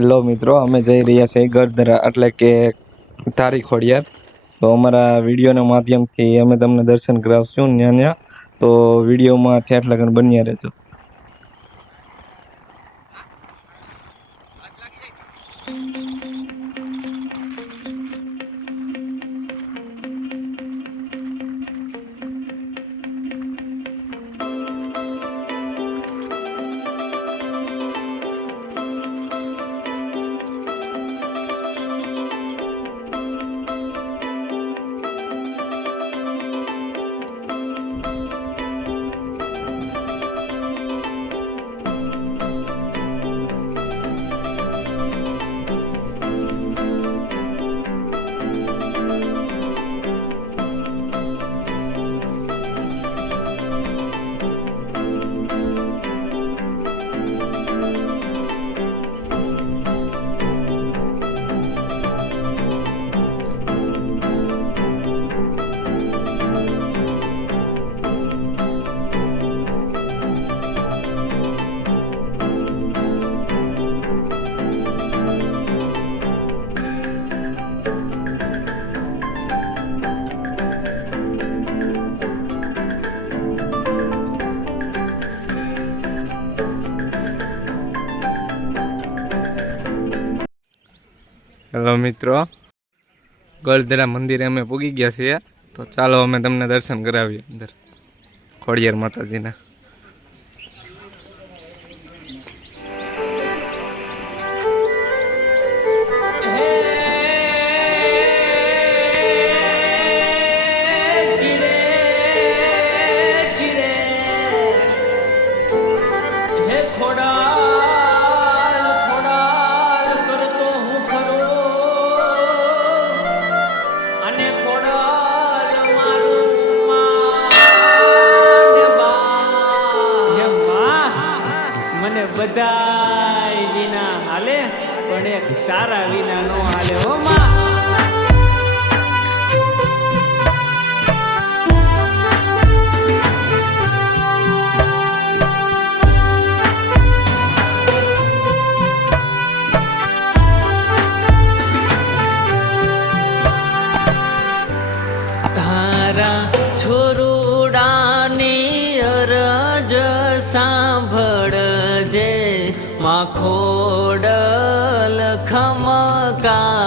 Hello મિત્રો, અમે જઈ રહ્યા છીએ ગરધરા એટલે કે ધારી ખોડિયાર. તો અમારા વિડીયોના માધ્યમથી અમે તમને દર્શન કરાવશું ત્યાં. તો વિડીયોમાં ઠેઠ લગન બન્યા રહેજો. હેલો મિત્રો, ગરધરા મંદિરે અમે પૂગી ગયા છીએ. તો ચાલો અમે તમને દર્શન કરાવીએ અંદર ખોડિયાર માતાજીના. બધાય વિના હાલે પણ એક તારા વિના નો હાલે હો માં. તારા છોરુડાની અરજ સાંભળજે માં ખોડલ ખમકારી.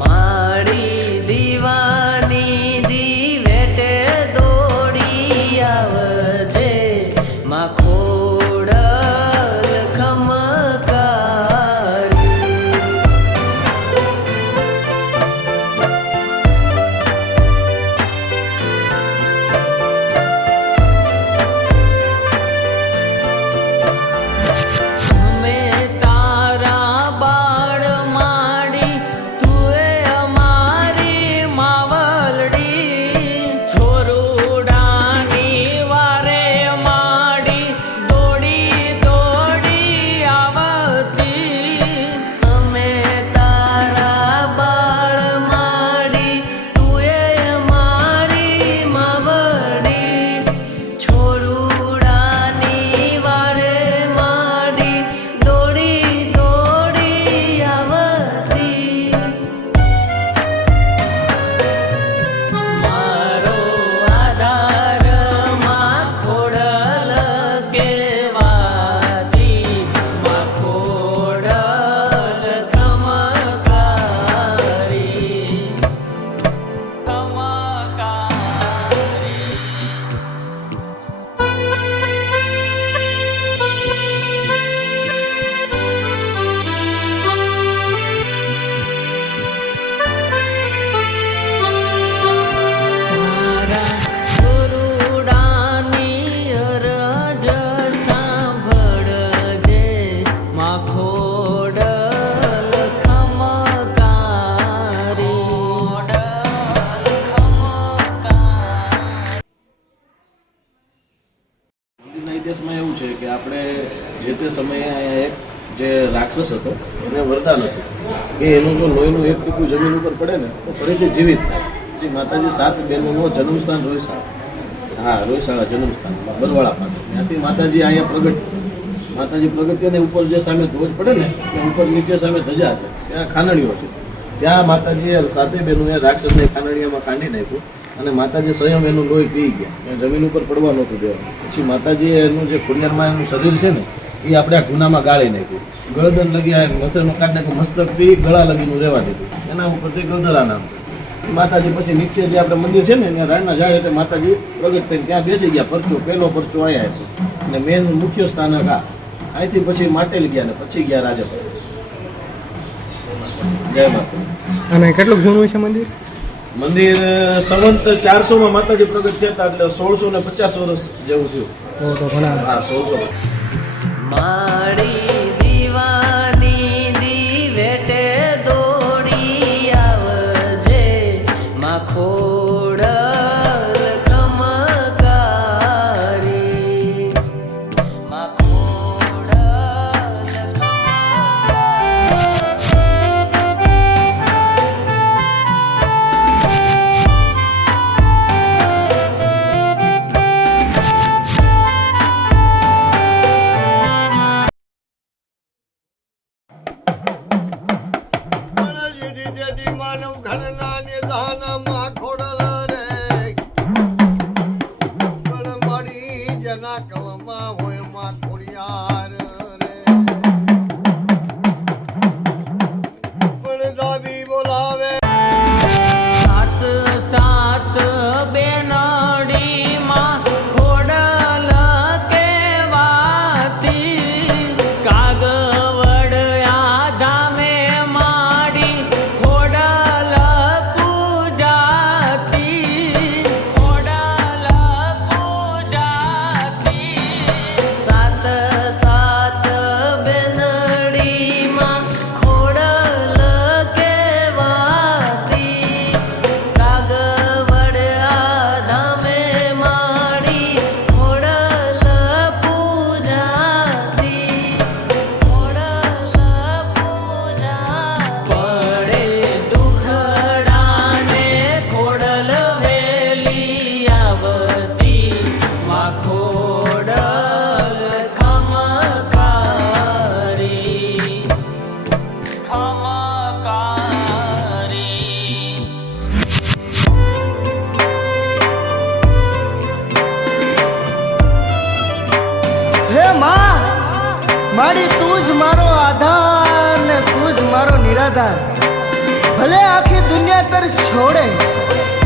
મારી દીવાની દીવેટે દોડી આવજે માં ખોડલ ખમકારી. ઇતિહાસમાં એવું છે કે આપણે જે તે સમયે અહીંયા એક જે રાક્ષસ હતો એને વરદાન હતું કે એનું જો લોહીનું એક ટીપું જમીન ઉપર પડે ને તો ફરીથી જીવિત થાય. શ્રી માતાજી 7 બહેનોનો જન્મસ્થાન રોયસા હા, રોયશાળા જન્મસ્થાન બરવાળા પાસે. ત્યાંથી માતાજી અહીંયા પ્રગટ, માતાજી પ્રગટ થયા ને ઉપર જે સામે ધ્વજ પડે ને ત્યાં ઉપર નીચે સામે ધજા છે, ત્યાં ખાનડીઓ છે. ત્યાં માતાજીએ સાથે બહેનોએ રાક્ષસને ખાનડીયામાં ખાંડી નાખ્યું અને માતાજી સ્વયં એનું લોહી પી ગયા. ત્યાં જમીન ઉપર પડવા નહોતું દેવાનું. પછી માતાજીએ એનું જે ખોડિયારમાં એનું શરીર છે ને એ આપણે આ ગુનામાં ગાળી નાખ્યું. ગળદન લગી આ મથરનું કાઢી નાખ્યું, મસ્તકથી ગળા લગીનું રહેવા દીધું. એના ઉપરથી ગળદરા નામ. માતાજી પછી નીચે જે આપણે મંદિર છે ને ત્યાં રાણના ઝાડ એટલે માતાજી પ્રગટ થઈને ત્યાં બેસી ગયા. પરચો પહેલો પરચો અહીંયા હતો અને મેન મુખ્ય સ્થાનક આ. અહીંથી પછી માટેલ ગયા ને પછી ગયા રાજપુર. જય માતા. અને કેટલું જૂનું છે મંદિર? મંદિર સંવંત 400 માતાજી પ્રગટ થયા હતા એટલે 1650 વર્ષ જેવું થયું. તો ઘણા. હા, 1600. મારી દીવાની દીવેટે દોડી આવજે માં ખોડલ કમકારી, માં ખોડલ માનવ ઘણના નિધાનમાં ખોડલ રે પણ મારી જના કલમાં હોય માં ખોડિયાર રે પણ દાદી બોલાવે સાત સાત બેનડીમાં ખોડલ કેવાતી, કાગવડ આ ધામે માડી ખોડલ પૂજાતી, ખોડલ પૂજાતી. સાત સાત બેનડીમાં ખોડલ કેવાતી, કાગવડ આ ધામે માડી ખોડલ પૂજાતી, ખોડલ પૂજાતી. પડે દુખડાને ખોડલ વેલી આવતી, માં ખોડલ ખમકારી, ખમકારી. હે માં, મારી તું જ મારો આધાર ને તું જ મારો નિરાધાર. ભલે આખી દુનિયા તર છોડે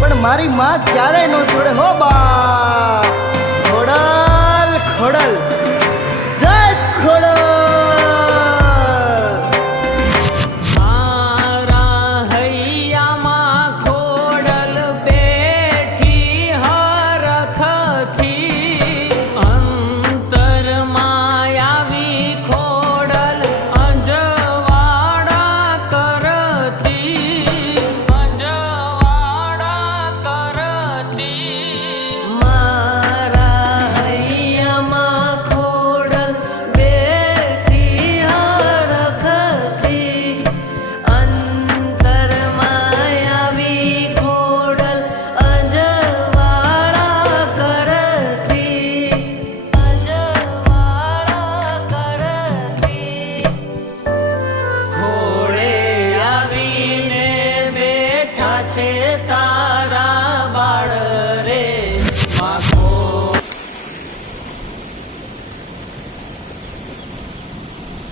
પણ મારી માં ક્યારેય ન છોડે. હો બા ખોડલ ખોડલ જય ખોડલ. મારા હૈયામાં ખોડલ બેઠી હરખથી, અંતરમાં આવી ખોડલ અંજવાડા કરતી, અંજવાડા કરતી. મારા હૈયામાં ખોડલ બેઠી હરખથી, અંતરમાં આવી ખોડલ અંજવાડા કરતી, અંજવાડા કરતી. ખોડે આવીને બેઠા છે તારા બાળ રે, માં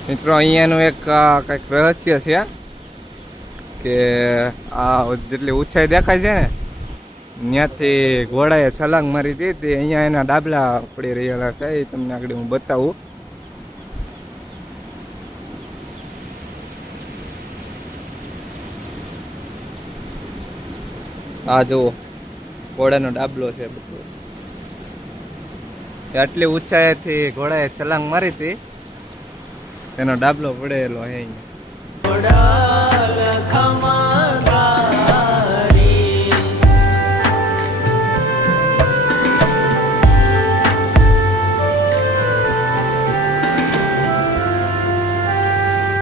મિત્રો અહીંયાનું એક કંઈક રહસ્ય છે કે આ જેટલી ઊંચાઈ દેખાય છે ને ત્યાંથી ઘોડાએ છલાંગ મારી હતી તે અહીંયા એના ડાબલા પડી રહેલા છે. એ તમને આગળ હું બતાવું. આ જુઓ ઘોડાનો ડાબલો છે બધો. આટલી ઊંચાઈથી ઘોડાએ છલાંગ મારી હતી એનો ડાબલો પડેલો હે અહીંયા. ખોડલ ખમા